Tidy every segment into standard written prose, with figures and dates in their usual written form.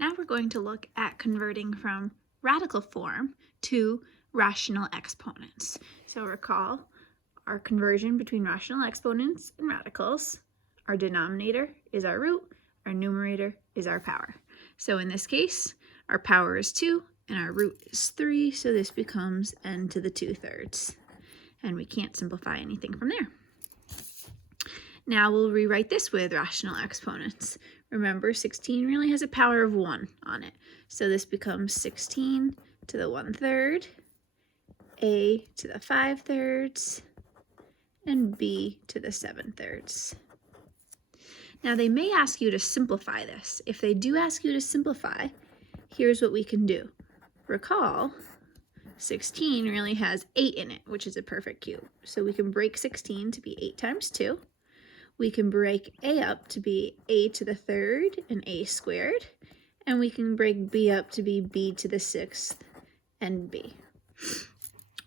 Now we're going to look at converting from radical form to rational exponents. So recall our conversion between rational exponents and radicals. Our denominator is our root, our numerator is our power. So in this case, our power is 2 and our root is 3, so this becomes n to the 2/3. And we can't simplify anything from there. Now we'll rewrite this with rational exponents. Remember, 16 really has a power of 1 on it. So this becomes 16 to the 1/3, a to the 5/3, and b to the 7/3. Now they may ask you to simplify this. If they do ask you to simplify, here's what we can do. Recall, 16 really has 8 in it, which is a perfect cube. So we can break 16 to be 8 times 2. We can break a up to be a to the 3rd and a squared. And we can break b up to be b to the 6th and b.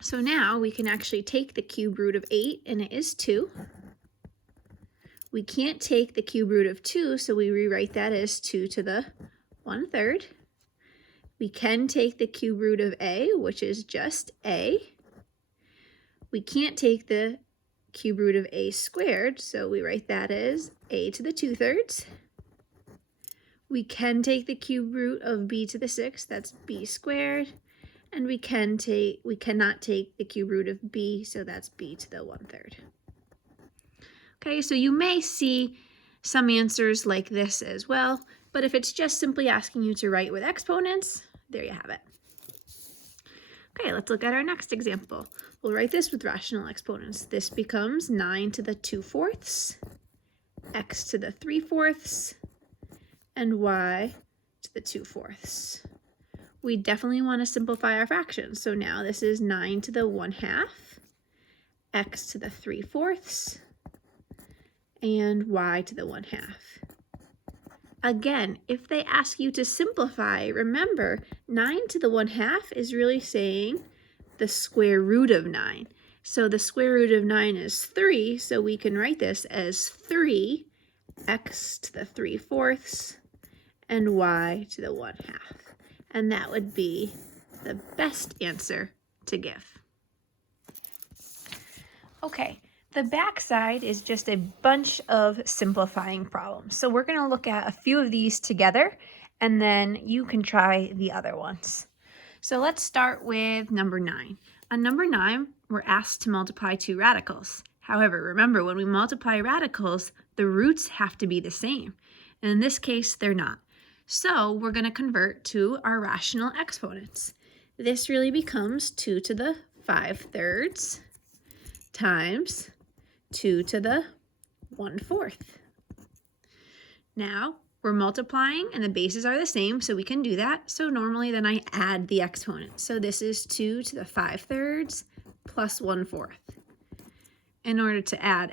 So now we can actually take the cube root of 8, and it is 2. We can't take the cube root of 2, so we rewrite that as 2 to the 1/3. We can take the cube root of a, which is just a. We can't take the cube root of a squared, so we write that as a to the 2/3. We can take the cube root of b to the 6th, that's b squared. And we cannot take the cube root of b, so that's b to the 1/3. Okay, so you may see some answers like this as well, but if it's just simply asking you to write with exponents, there you have it. Okay, let's look at our next example. We'll write this with rational exponents. This becomes 9 to the 2/4, x to the 3/4, and y to the 2/4. We definitely want to simplify our fractions. So now this is 9 to the 1/2, x to the 3/4, and y to the 1/2. Again, if they ask you to simplify, remember 9 to the 1/2 is really saying the square root of 9. So the square root of 9 is 3, so we can write this as 3x to the 3/4 and y to the 1/2. And that would be the best answer to give. Okay. The back side is just a bunch of simplifying problems. So we're going to look at a few of these together, and then you can try the other ones. So let's start with number 9. On number 9, we're asked to multiply two radicals. However, remember, when we multiply radicals, the roots have to be the same. And in this case, they're not. So we're going to convert to our rational exponents. This really becomes 2 to the 5/3 times 2 to the 1/4. Now we're multiplying and the bases are the same, so we can do that. So normally then I add the exponent. So this is 2 to the 5/3 plus 1/4. In order to add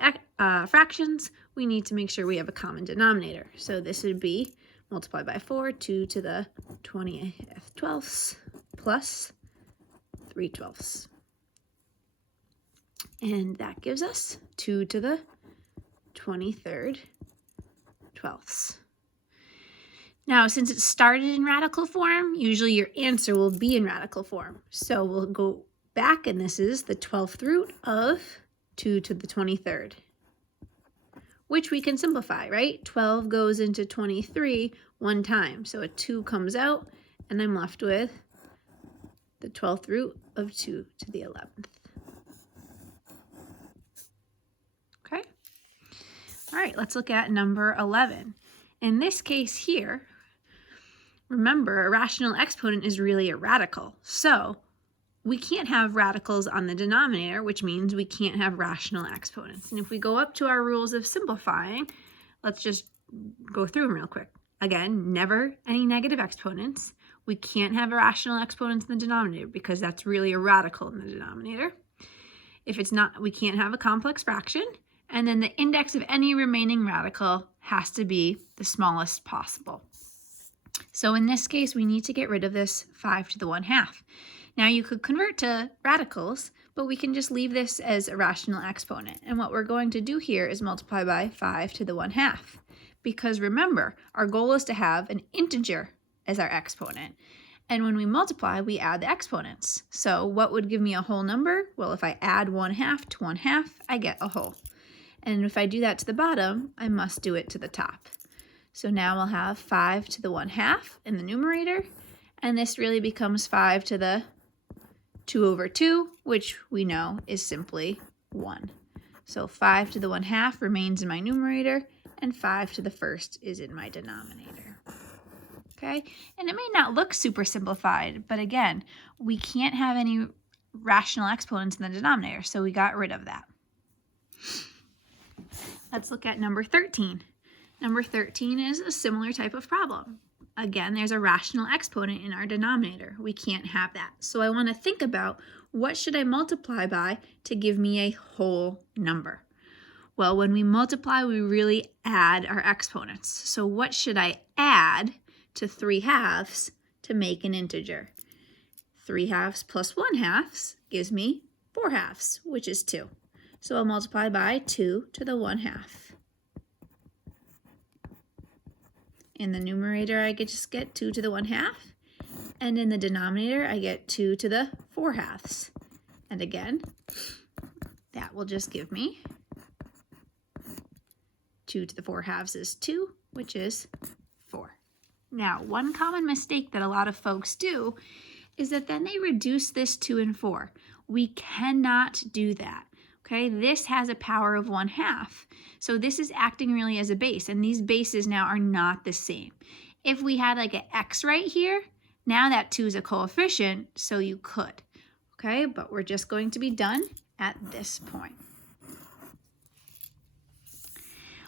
fractions, we need to make sure we have a common denominator. So this would be multiplied by 4, 2 to the 20/12 plus 3/12. And that gives us 2 to the 23/12. Now, since it started in radical form, usually your answer will be in radical form. So we'll go back, and this is the 12th root of 2 to the 23rd, which we can simplify, right? 12 goes into 23 one time, so a 2 comes out, and I'm left with the 12th root of 2 to the 11th. Okay. All right, let's look at number 11. In this case here, remember, a rational exponent is really a radical. So we can't have radicals on the denominator, which means we can't have rational exponents. And if we go up to our rules of simplifying, let's just go through them real quick. Again, never any negative exponents. We can't have irrational exponents in the denominator because that's really a radical in the denominator. If it's not, we can't have a complex fraction. And then the index of any remaining radical has to be the smallest possible. So in this case, we need to get rid of this 5 to the 1/2. Now you could convert to radicals, but we can just leave this as a rational exponent. And what we're going to do here is multiply by 5 to the 1/2. Because remember, our goal is to have an integer as our exponent. And when we multiply, we add the exponents. So what would give me a whole number? Well, if I add 1/2 to 1/2, I get a whole. And if I do that to the bottom, I must do it to the top. So now we'll have 5 to the 1/2 in the numerator, and this really becomes 5 to the 2/2, which we know is simply 1. So 5 to the 1/2 remains in my numerator, and 5 to the 1st is in my denominator. Okay, and it may not look super simplified, but again, we can't have any rational exponents in the denominator, so we got rid of that. Let's look at number 13. Number 13 is a similar type of problem. Again, there's a rational exponent in our denominator. We can't have that. So I want to think about what should I multiply by to give me a whole number? Well, when we multiply, we really add our exponents. So what should I add to 3/2 to make an integer? 3/2 plus 1/2 gives me 4/2, which is 2. So I'll multiply by 2 to the 1/2. In the numerator, I just get 2 to the 1/2. And in the denominator, I get 2 to the 4/2. And again, that will just give me 2 to the 4/2 is 2, which is 4. Now, one common mistake that a lot of folks do is that then they reduce this 2 and 4. We cannot do that. Okay, this has a power of 1/2. So this is acting really as a base, and these bases now are not the same. If we had like an x right here, now that 2 is a coefficient, so you could. Okay, but we're just going to be done at this point.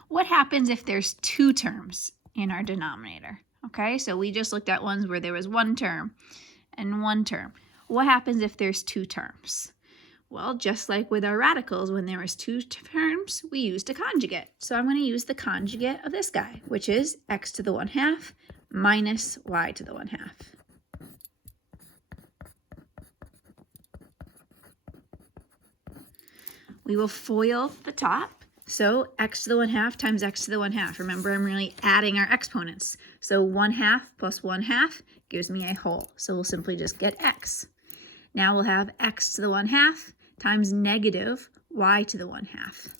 What happens if there's 2 terms in our denominator? Okay, so we just looked at ones where there was 1 term and 1 term. What happens if there's 2 terms? Well, just like with our radicals, when there was 2 terms, we used a conjugate. So I'm going to use the conjugate of this guy, which is x to the 1/2 minus y to the 1/2. We will FOIL the top. So x to the 1/2 times x to the 1/2. Remember, I'm really adding our exponents. So 1/2 plus 1/2 gives me a whole. So we'll simply just get x. Now we'll have x to the 1/2 times negative y to the 1/2.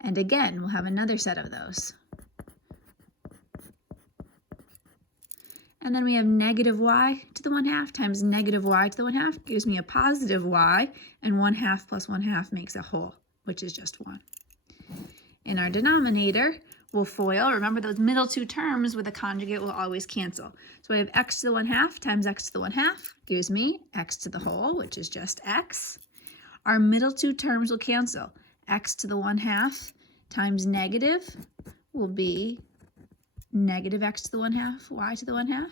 And again, we'll have another set of those. And then we have negative y to the 1/2 times negative y to the 1/2 gives me a positive y, and 1/2 plus 1/2 makes a whole, which is just 1. In our denominator, we'll FOIL. Remember, those middle 2 terms with a conjugate will always cancel. So I have x to the 1/2 times x to the 1/2 gives me x to the whole, which is just x. Our middle 2 terms will cancel. X to the 1/2 times negative will be negative x to the 1/2, y to the 1/2.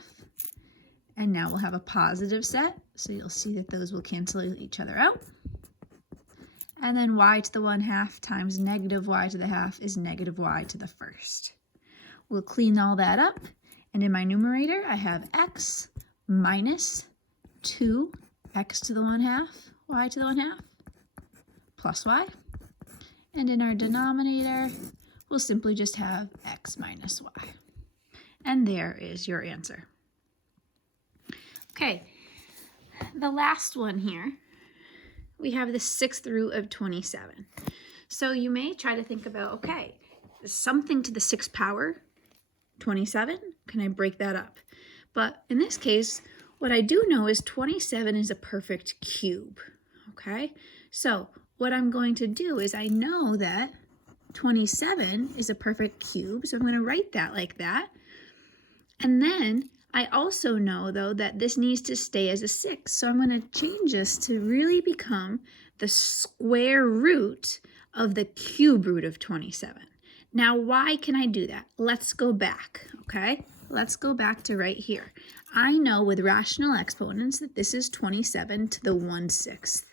And now we'll have a positive set, so you'll see that those will cancel each other out. And then y to the 1/2 times negative y to the 1/2 is negative y to the 1st. We'll clean all that up, and in my numerator, I have x minus 2x to the 1/2, y to the 1/2, plus y. And in our denominator, we'll simply just have x minus y. And there is your answer. Okay, the last one here, we have the 6th root of 27. So you may try to think about, okay, something to the 6th power, 27, can I break that up? But in this case, what I do know is 27 is a perfect cube, okay? So what I'm going to do is I know that 27 is a perfect cube, so I'm going to write that like that. And then I also know, though, that this needs to stay as a 6, so I'm going to change this to really become the square root of the cube root of 27. Now, why can I do that? Let's go back, okay? Let's go back to right here. I know with rational exponents that this is 27 to the 1/6.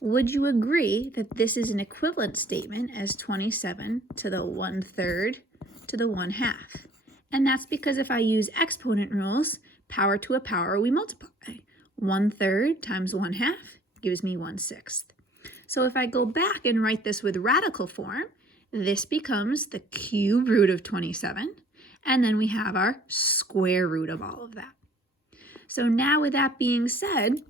Would you agree that this is an equivalent statement as 27 to the 1/3 to the 1/2? And that's because if I use exponent rules, power to a power, we multiply. 1/3 times 1/2 gives me 1/6. So if I go back and write this with radical form, this becomes the cube root of 27, and then we have our square root of all of that. So now with that being said,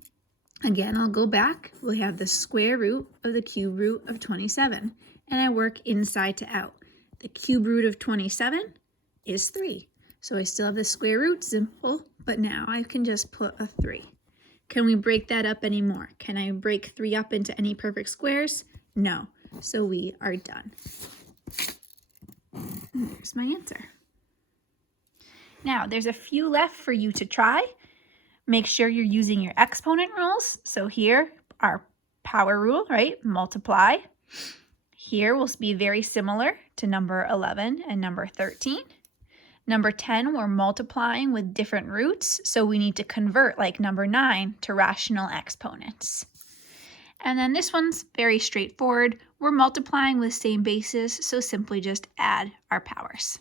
again, I'll go back. We have the square root of the cube root of 27, and I work inside to out. The cube root of 27 is 3. So I still have the square root, simple, but now I can just put a 3. Can we break that up anymore? Can I break 3 up into any perfect squares? No. So we are done. And there's my answer. Now, there's a few left for you to try. Make sure you're using your exponent rules. So here, our power rule, right? Multiply. Here will be very similar to number 11 and number 13. Number 10, we're multiplying with different roots, so we need to convert, like number 9, to rational exponents. And then this one's very straightforward. We're multiplying with same bases, so simply just add our powers.